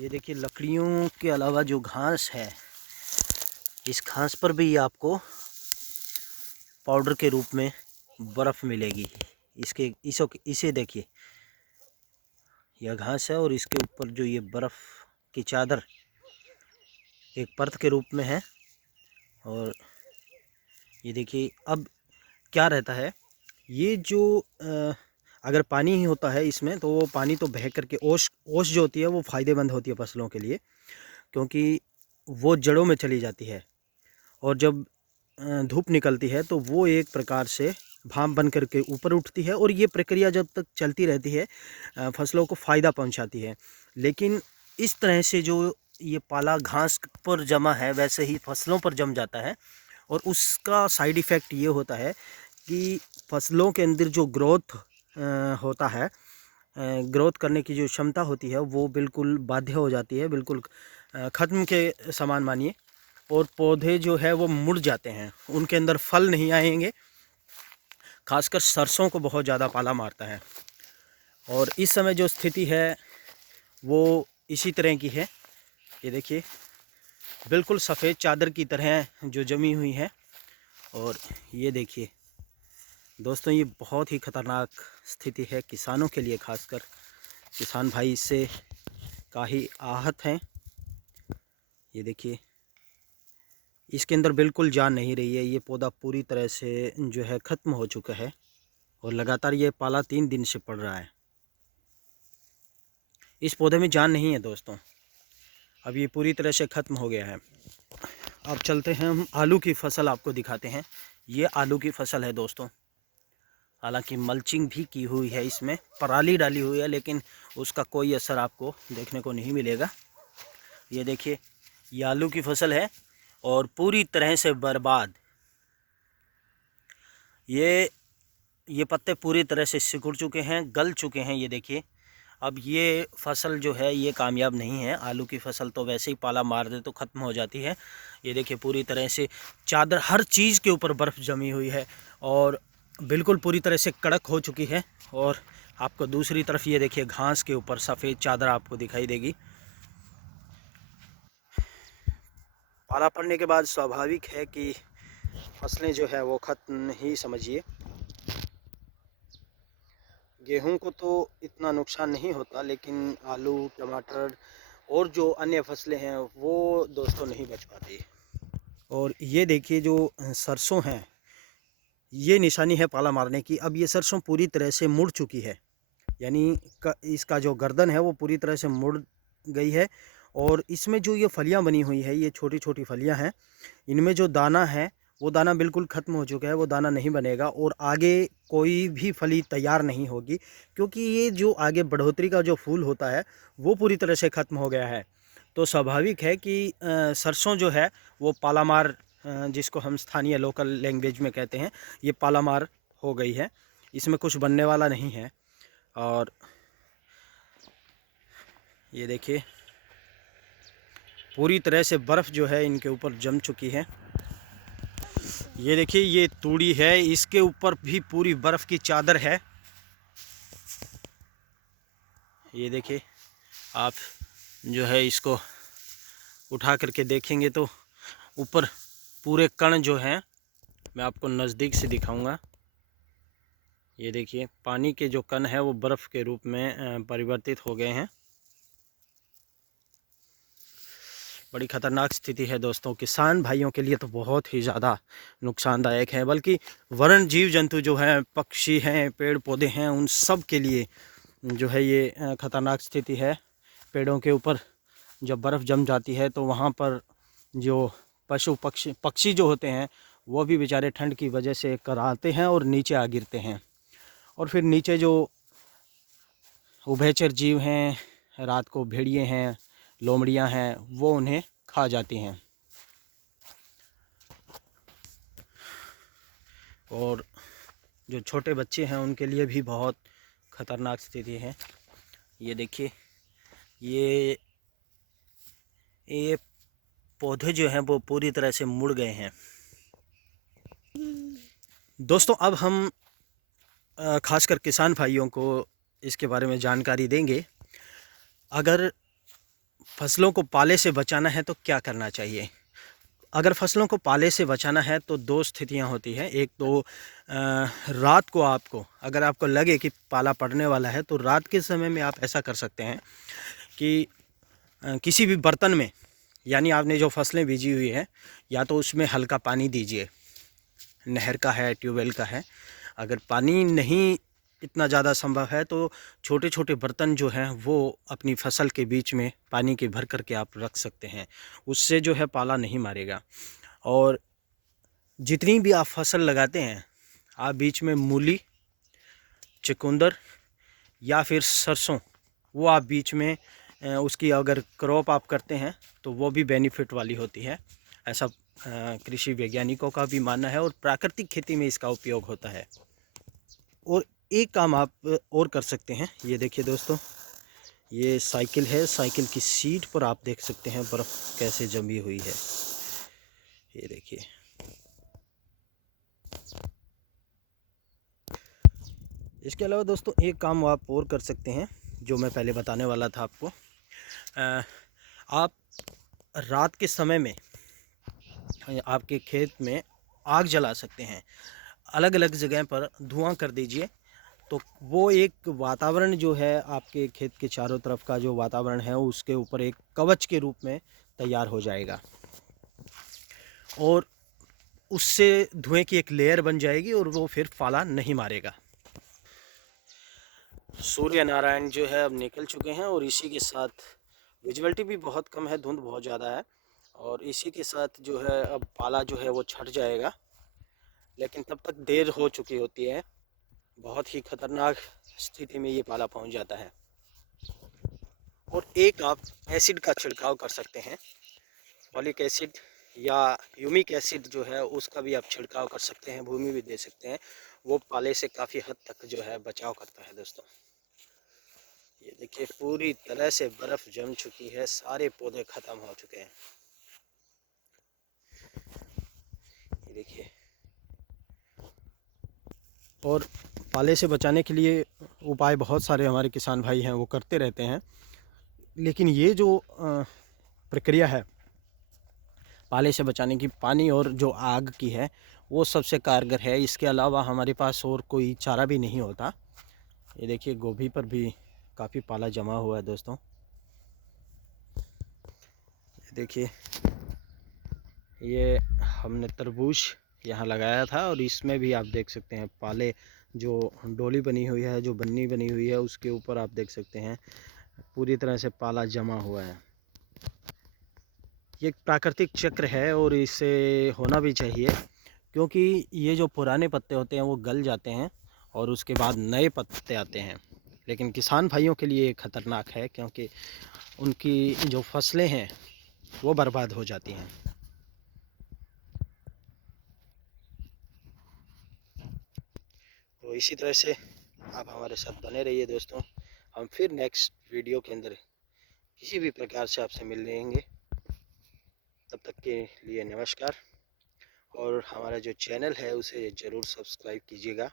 ये देखिए लकड़ियों के अलावा जो घास है, इस घास पर भी आपको पाउडर के रूप में बर्फ़ मिलेगी। इसे देखिए, यह घास है और इसके ऊपर जो ये बर्फ़ की चादर एक परत के रूप में है। और ये देखिए अब क्या रहता है, ये जो अगर पानी ही होता है इसमें, तो वो पानी तो बह करके ओस ओस जो होती है वो फ़ायदेमंद होती है फसलों के लिए, क्योंकि वो जड़ों में चली जाती है। और जब धूप निकलती है तो वो एक प्रकार से भाप बन करके ऊपर उठती है, और ये प्रक्रिया जब तक चलती रहती है फसलों को फ़ायदा पहुंचाती है। लेकिन इस तरह से जो ये पाला घास पर जमा है, वैसे ही फसलों पर जम जाता है, और उसका साइड इफ़ेक्ट ये होता है कि फसलों के अंदर जो ग्रोथ होता है, ग्रोथ करने की जो क्षमता होती है वो बिल्कुल बाध्य हो जाती है, बिल्कुल ख़त्म के समान मानिए। और पौधे जो है वो मुड़ जाते हैं, उनके अंदर फल नहीं आएंगे। खासकर सरसों को बहुत ज़्यादा पाला मारता है, और इस समय जो स्थिति है वो इसी तरह की है। ये देखिए बिल्कुल सफ़ेद चादर की तरह जो जमी हुई है। और ये देखिए दोस्तों, ये बहुत ही ख़तरनाक स्थिति है किसानों के लिए, खासकर किसान भाई इससे काफ़ी आहत हैं। ये देखिए इसके अंदर बिल्कुल जान नहीं रही है, ये पौधा पूरी तरह से जो है ख़त्म हो चुका है, और लगातार ये पाला 3 दिन से पड़ रहा है। इस पौधे में जान नहीं है दोस्तों, अब ये पूरी तरह से ख़त्म हो गया है। अब चलते हैं हम आलू की फसल आपको दिखाते हैं। ये आलू की फसल है दोस्तों, हालांकि मल्चिंग भी की हुई है, इसमें पराली डाली हुई है, लेकिन उसका कोई असर आपको देखने को नहीं मिलेगा। ये देखिए ये आलू की फसल है और पूरी तरह से बर्बाद। ये पत्ते पूरी तरह से सिकुड़ चुके हैं, गल चुके हैं। ये देखिए अब ये फसल जो है ये कामयाब नहीं है। आलू की फसल तो वैसे ही पाला मार दे तो ख़त्म हो जाती है। ये देखिए पूरी तरह से चादर, हर चीज़ के ऊपर बर्फ़ जमी हुई है और बिल्कुल पूरी तरह से कड़क हो चुकी है। और आपको दूसरी तरफ ये देखिए घास के ऊपर सफ़ेद चादर आपको दिखाई देगी। पाला पड़ने के बाद स्वाभाविक है कि फसलें जो है वो ख़त्म ही समझिए। गेहूं को तो इतना नुकसान नहीं होता, लेकिन आलू, टमाटर और जो अन्य फसलें हैं वो दोस्तों नहीं बच पाती। और ये देखिए जो सरसों हैं, ये निशानी है पाला मारने की। अब ये सरसों पूरी तरह से मुड़ चुकी है, यानी इसका जो गर्दन है वो पूरी तरह से मुड़ गई है। और इसमें जो ये फलियां बनी हुई है, ये छोटी छोटी फलियां हैं, इनमें जो दाना है वो दाना बिल्कुल ख़त्म हो चुका है, वो दाना नहीं बनेगा और आगे कोई भी फली तैयार नहीं होगी, क्योंकि ये जो आगे बढ़ोतरी का जो फूल होता है वो पूरी तरह से ख़त्म हो गया है। तो स्वाभाविक है कि सरसों जो है वो पालामार, जिसको हम स्थानीय लोकल लैंग्वेज में कहते हैं, ये पालामार हो गई है, इसमें कुछ बनने वाला नहीं है। और ये देखिए पूरी तरह से बर्फ़ जो है इनके ऊपर जम चुकी है। ये देखिए ये तूड़ी है, इसके ऊपर भी पूरी बर्फ़ की चादर है। ये देखिए आप जो है इसको उठा करके देखेंगे तो ऊपर पूरे कण जो हैं, मैं आपको नज़दीक से दिखाऊंगा। ये देखिए पानी के जो कण है वो बर्फ़ के रूप में परिवर्तित हो गए हैं। बड़ी ख़तरनाक स्थिति है दोस्तों, किसान भाइयों के लिए तो बहुत ही ज़्यादा नुकसानदायक है, बल्कि वर्ण जीव जंतु जो हैं, पक्षी हैं, पेड़ पौधे हैं, उन सब के लिए जो है ये ख़तरनाक स्थिति है। पेड़ों के ऊपर जब बर्फ़ जम जाती है तो वहाँ पर जो पशु पक्षी जो होते हैं वो भी बेचारे ठंड की वजह से कराते हैं और नीचे आ गिरते हैं। और फिर नीचे जो उभयचर जीव हैं, रात को भेड़िए हैं, लोमड़ियाँ हैं, वो उन्हें खा जाती हैं। और जो छोटे बच्चे हैं उनके लिए भी बहुत ख़तरनाक स्थिति है। ये देखिए ये पौधे जो हैं वो पूरी तरह से मुड़ गए हैं। दोस्तों अब हम खासकर किसान भाइयों को इसके बारे में जानकारी देंगे। अगर फसलों को पाले से बचाना है तो क्या करना चाहिए। अगर फसलों को पाले से बचाना है तो दो स्थितियां होती हैं। एक तो रात को आपको, अगर आपको लगे कि पाला पड़ने वाला है तो रात के समय में आप ऐसा कर सकते हैं कि किसी भी बर्तन में, यानी आपने जो फसलें बीजी हुई है, या तो उसमें हल्का पानी दीजिए, नहर का है, ट्यूबवेल का है। अगर पानी नहीं इतना ज़्यादा संभव है तो छोटे छोटे बर्तन जो हैं वो अपनी फसल के बीच में पानी के भर करके आप रख सकते हैं। उससे जो है पाला नहीं मारेगा। और जितनी भी आप फसल लगाते हैं, आप बीच में मूली, चुकंदर या फिर सरसों, वो आप बीच में उसकी अगर क्रॉप आप करते हैं तो वो भी बेनिफिट वाली होती है। ऐसा कृषि वैज्ञानिकों का भी मानना है और प्राकृतिक खेती में इसका उपयोग होता है। और एक काम आप और कर सकते हैं। ये देखिए दोस्तों, ये साइकिल है, साइकिल की सीट पर आप देख सकते हैं बर्फ़ कैसे जमी हुई है। ये देखिए, इसके अलावा दोस्तों एक काम आप और कर सकते हैं जो मैं पहले बताने वाला था आपको। आप रात के समय में आपके खेत में आग जला सकते हैं। अलग अलग जगह पर धुआं कर दीजिए तो वो एक वातावरण जो है आपके खेत के चारों तरफ का जो वातावरण है उसके ऊपर एक कवच के रूप में तैयार हो जाएगा और उससे धुएं की एक लेयर बन जाएगी और वो फिर पाला नहीं मारेगा। सूर्य नारायण जो है अब निकल चुके हैं और इसी के साथ विजिबिलिटी भी बहुत कम है, धुंध बहुत ज़्यादा है और इसी के साथ जो है अब पाला जो है वो छट जाएगा, लेकिन तब तक देर हो चुकी होती है। बहुत ही खतरनाक स्थिति में ये पाला पहुंच जाता है। और एक आप एसिड का छिड़काव कर सकते हैं, फॉलिक एसिड या ह्यूमिक एसिड जो है उसका भी आप छिड़काव कर सकते हैं, भूमि भी दे सकते हैं। वो पाले से काफ़ी हद तक जो है बचाव करता है दोस्तों। ये देखिए, पूरी तरह से बर्फ़ जम चुकी है, सारे पौधे ख़त्म हो चुके हैं। ये देखिए, और पाले से बचाने के लिए उपाय बहुत सारे हमारे किसान भाई हैं वो करते रहते हैं, लेकिन ये जो प्रक्रिया है पाले से बचाने की, पानी और जो आग की है, वो सबसे कारगर है। इसके अलावा हमारे पास और कोई चारा भी नहीं होता। ये देखिए, गोभी पर भी काफ़ी पाला जमा हुआ है दोस्तों। देखिए, ये हमने तरबूज यहाँ लगाया था और इसमें भी आप देख सकते हैं पाले, जो डोली बनी हुई है, जो बन्नी बनी हुई है, उसके ऊपर आप देख सकते हैं पूरी तरह से पाला जमा हुआ है। ये एक प्राकृतिक चक्र है और इसे होना भी चाहिए, क्योंकि ये जो पुराने पत्ते होते हैं वो गल जाते हैं और उसके बाद नए पत्ते आते हैं। लेकिन किसान भाइयों के लिए ख़तरनाक है, क्योंकि उनकी जो फसलें हैं वो बर्बाद हो जाती हैं। तो इसी तरह से आप हमारे साथ बने रहिए दोस्तों। हम फिर नेक्स्ट वीडियो के अंदर किसी भी प्रकार से आपसे मिल लेंगे। तब तक के लिए नमस्कार। और हमारा जो चैनल है उसे ज़रूर सब्सक्राइब कीजिएगा।